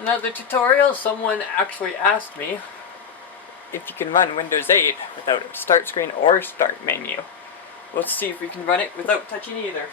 Another tutorial, someone actually asked me if you can run Windows 8 without a start screen or start menu. Let's see if we can run it without touching either.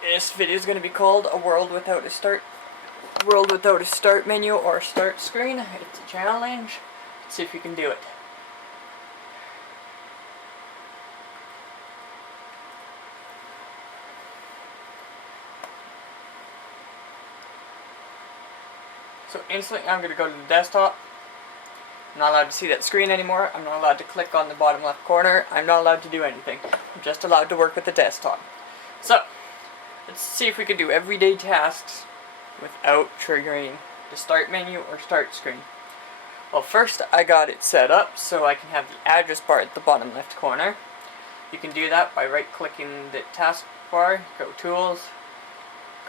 This video is going to be called A World Without a Start Menu or Start Screen. It's a challenge. Let's see if we can do it. So instantly I'm going to go to the desktop. I'm not allowed to see that screen anymore. I'm not allowed to click on the bottom left corner. I'm not allowed to do anything. I'm just allowed to work with the desktop. So, let's see if we can do everyday tasks without triggering the start menu or start screen. Well, first I got it set up so I can have the address bar at the bottom left corner. You can do that by right clicking the taskbar, go tools,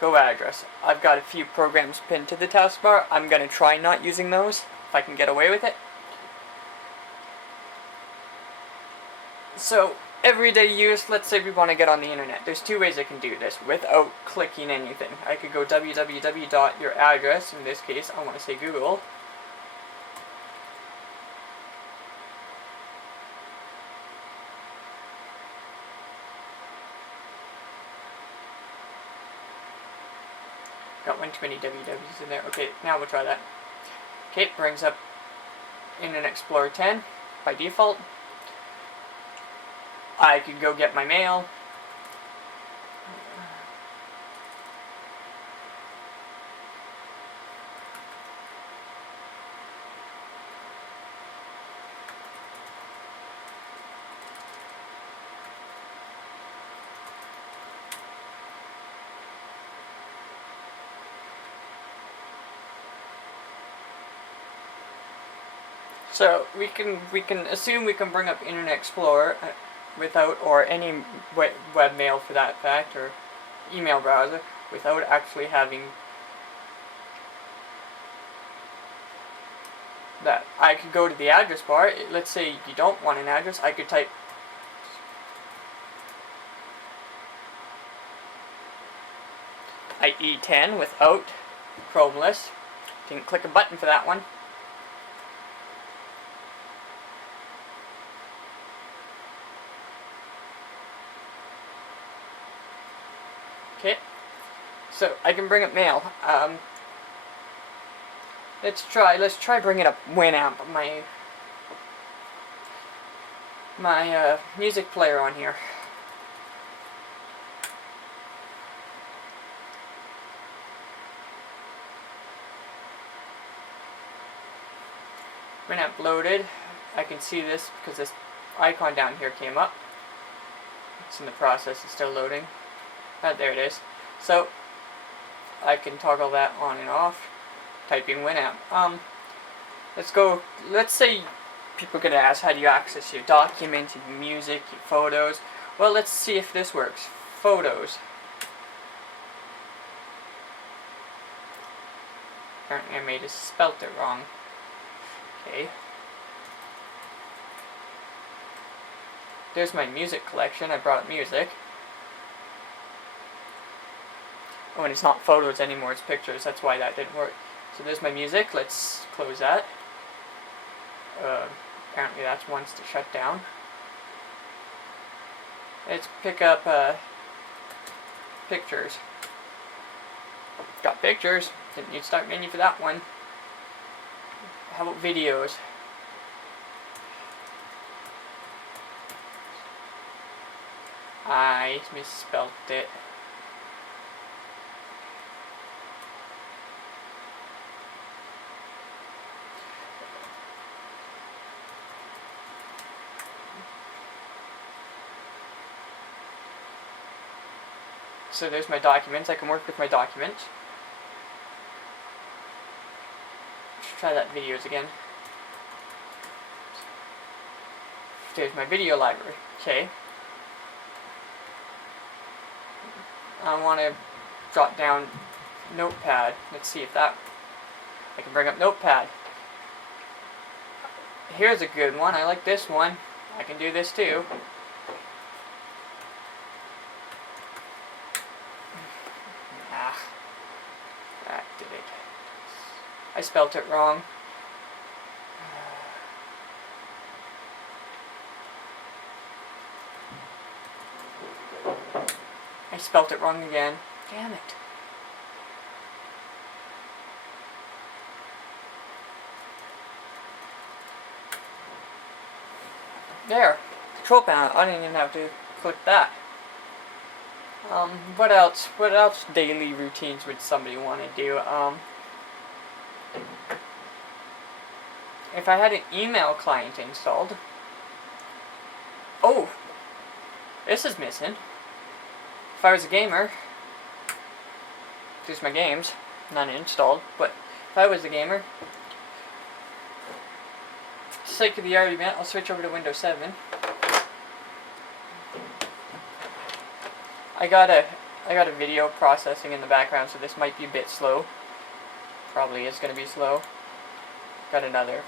go address. I've got a few programs pinned to the taskbar. I'm going to try not using those if I can get away with it. So, everyday use, let's say we want to get on the internet. There's two ways I can do this without clicking anything. I could go www. Your address, in this case I want to say Google. Got one too many wwws in there. Okay, now we'll try that. Okay, it brings up Internet Explorer 10 by default. I could go get my mail. So we can assume we can bring up Internet Explorer without, or any webmail for that fact, or email browser, without actually having that. I could go to the address bar. Let's say you don't want an address. I could type IE10 without Chrome list. Didn't click a button for that one. Okay, so I can bring up mail. Let's try bringing up Winamp, my music player on here. Winamp loaded. I can see this because this icon down here came up. It's in the process. It's still loading. There it is. So I can toggle that on and off, typing Winamp. Let's say people are going to ask, how do you access your documents, your music, your photos? Well, let's see if this works. Photos. Apparently I may have spelt it wrong. Okay. There's my music collection. I brought up music. Oh, and it's not photos anymore, it's pictures. That's why that didn't work. So there's my music. Let's close that. Apparently that's once to shut down. Let's pick up pictures. Got pictures. Didn't need start menu for that one. How about videos? I misspelled it. So there's my documents. I can work with my documents. Let's try that videos again. There's my video library. Okay. I want to jot down Notepad. Let's see if that... I can bring up Notepad. Here's a good one. I like this one. I can do this too. Ah, that did it. I spelt it wrong. I spelt it wrong again. Damn it. There. Control panel. I didn't even have to click that. What else? What else daily routines would somebody want to do? If I had an email client installed. Oh! This is missing. If I was a gamer, there's my games, not installed, but if I was a gamer, for the sake of the argument, I'll switch over to Windows 7. I got a video processing in the background, so this might be a bit slow. Probably is going to be slow. Got another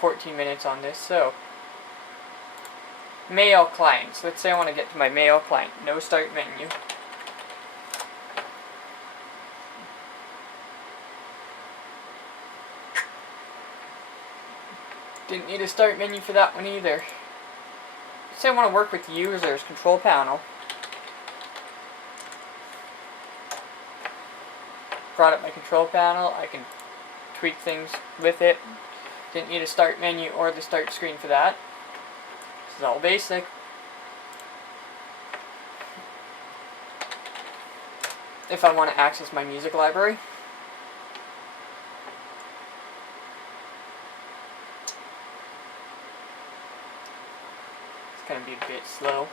14 minutes on this, so. Mail clients. Let's say I want to get to my mail client. No start menu. Didn't need a start menu for that one either. Let's say I want to work with users. Control panel. Brought up my control panel. I can tweak things with it. Didn't need a start menu or the start screen for that. This is all basic. If I want to access my music library, it's going to be a bit slow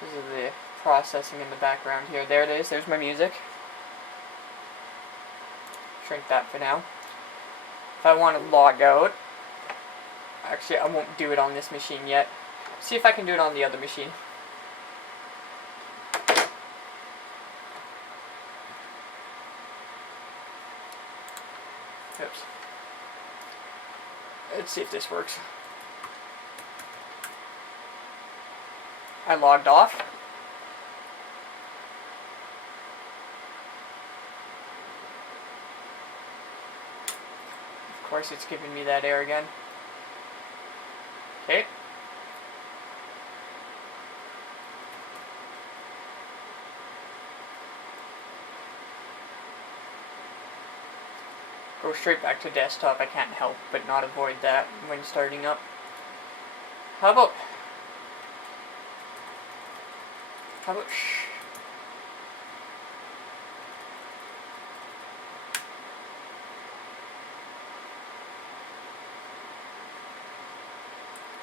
because of the processing in the background here. There it is. There's my music. Shrink that for now. If I want to log out, actually I won't do it on this machine yet. See if I can do it on the other machine. Oops. Let's see if this works. I logged off. Of course it's giving me that error again. Okay. Go straight back to desktop. I can't help but not avoid that when starting up. How about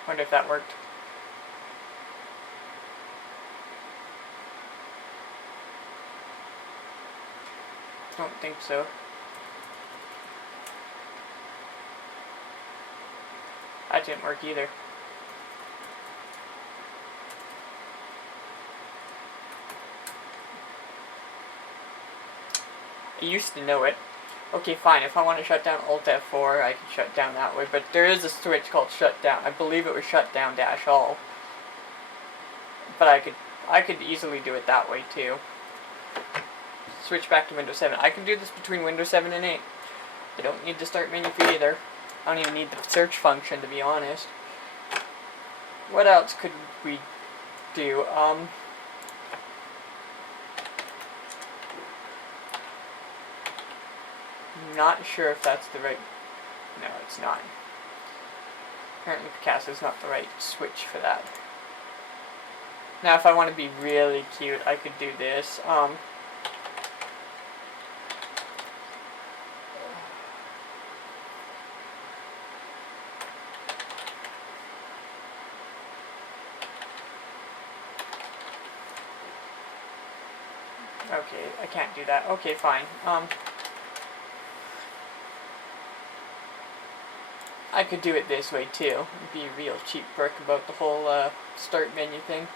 wonder if that worked. Don't think so. That didn't work either. I used to know it. Okay, fine. If I want to shut down Alt F4, I can shut down that way. But there is a switch called shutdown. I believe it was shutdown -all. But I could easily do it that way too. Switch back to Windows 7. I can do this between Windows 7 and 8. I don't need the start menu for either. I don't even need the search function, to be honest. What else could we do? Not sure if that's the right. No, it's not. Apparently Picasso is not the right switch for that. Now, if I want to be really cute, I could do this. Okay, I can't do that. Okay, fine. I could do it this way too. Be a real cheap prick about the whole start menu thing.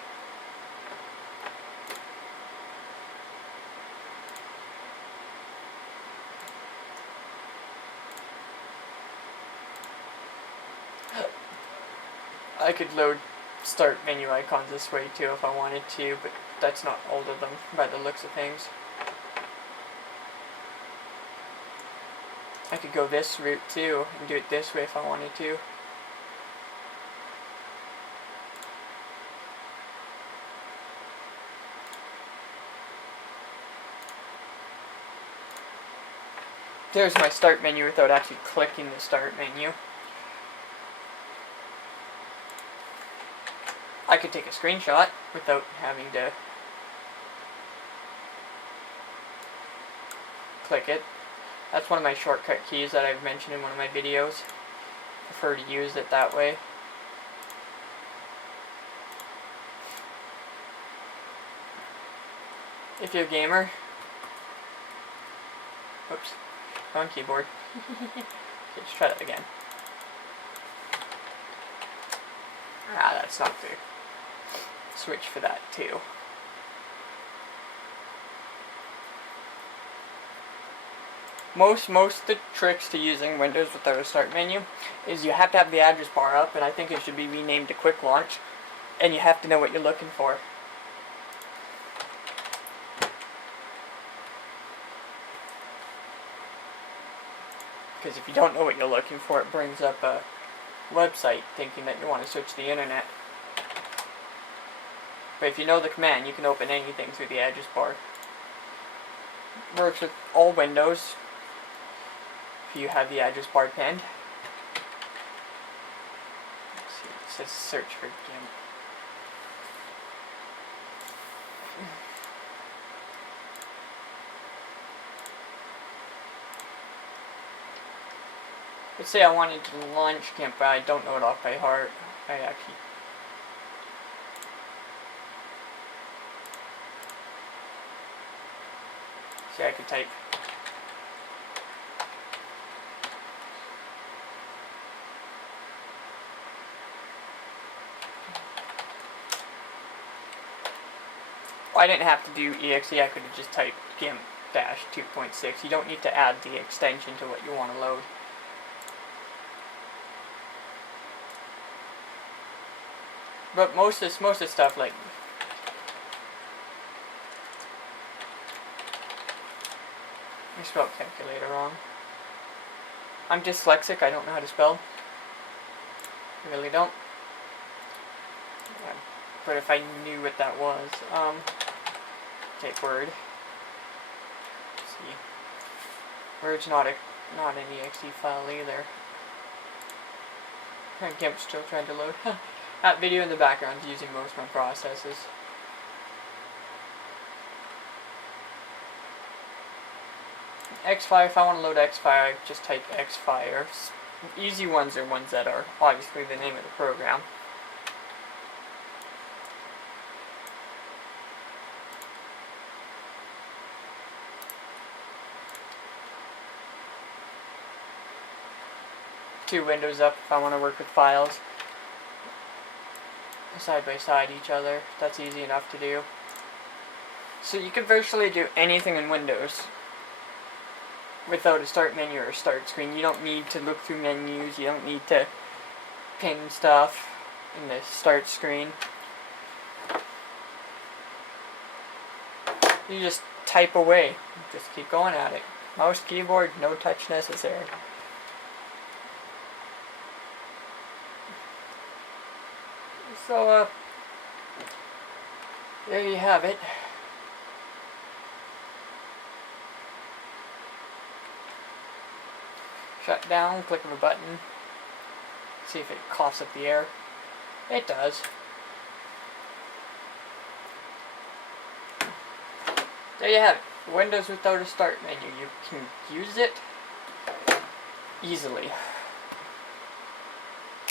I could load start menu icons this way too if I wanted to, but that's not all of them by the looks of things. I could go this route too and do it this way if I wanted to. There's my start menu without actually clicking the start menu. I could take a screenshot without having to click it. That's one of my shortcut keys that I've mentioned in one of my videos. I prefer to use it that way. If you're a gamer, oops, wrong keyboard. Okay, let's try that again. Ah, that's not the switch for that too. Most of the tricks to using Windows without a start menu is you have to have the address bar up, and I think it should be renamed to Quick Launch, and you have to know what you're looking for. Because if you don't know what you're looking for, it brings up a website thinking that you want to search the internet. But if you know the command, you can open anything through the address bar. Works with all Windows if you have the address bar pinned. Let's see, it says search for GIMP. Let's say I wanted to launch GIMP, but I don't know it off by heart. I actually... See, I could type I didn't have to do exe, I could have just typed GIMP-2.6. You don't need to add the extension to what you want to load. But most of the stuff, like I spelled calculator wrong. I'm dyslexic, I don't know how to spell. I really don't. Yeah. But if I knew what that was, take Word. Let's see. Word's not an exe file either. And GIMP's still trying to load. That video in the background is using most of my processes. Xfire, if I want to load Xfire, I just type Xfire. Easy ones are ones that are obviously the name of the program. Two windows up if I want to work with files side by side each other. That's easy enough to do. So you can virtually do anything in Windows without a start menu or a start screen. You don't need to look through menus. You don't need to pin stuff in the start screen. You just type away. Just keep going at it. Mouse, keyboard, no touch necessary. So, there you have it. Shut down, click of a button. See if it coughs up the air. It does. There you have it. Windows without a start menu. You can use it easily.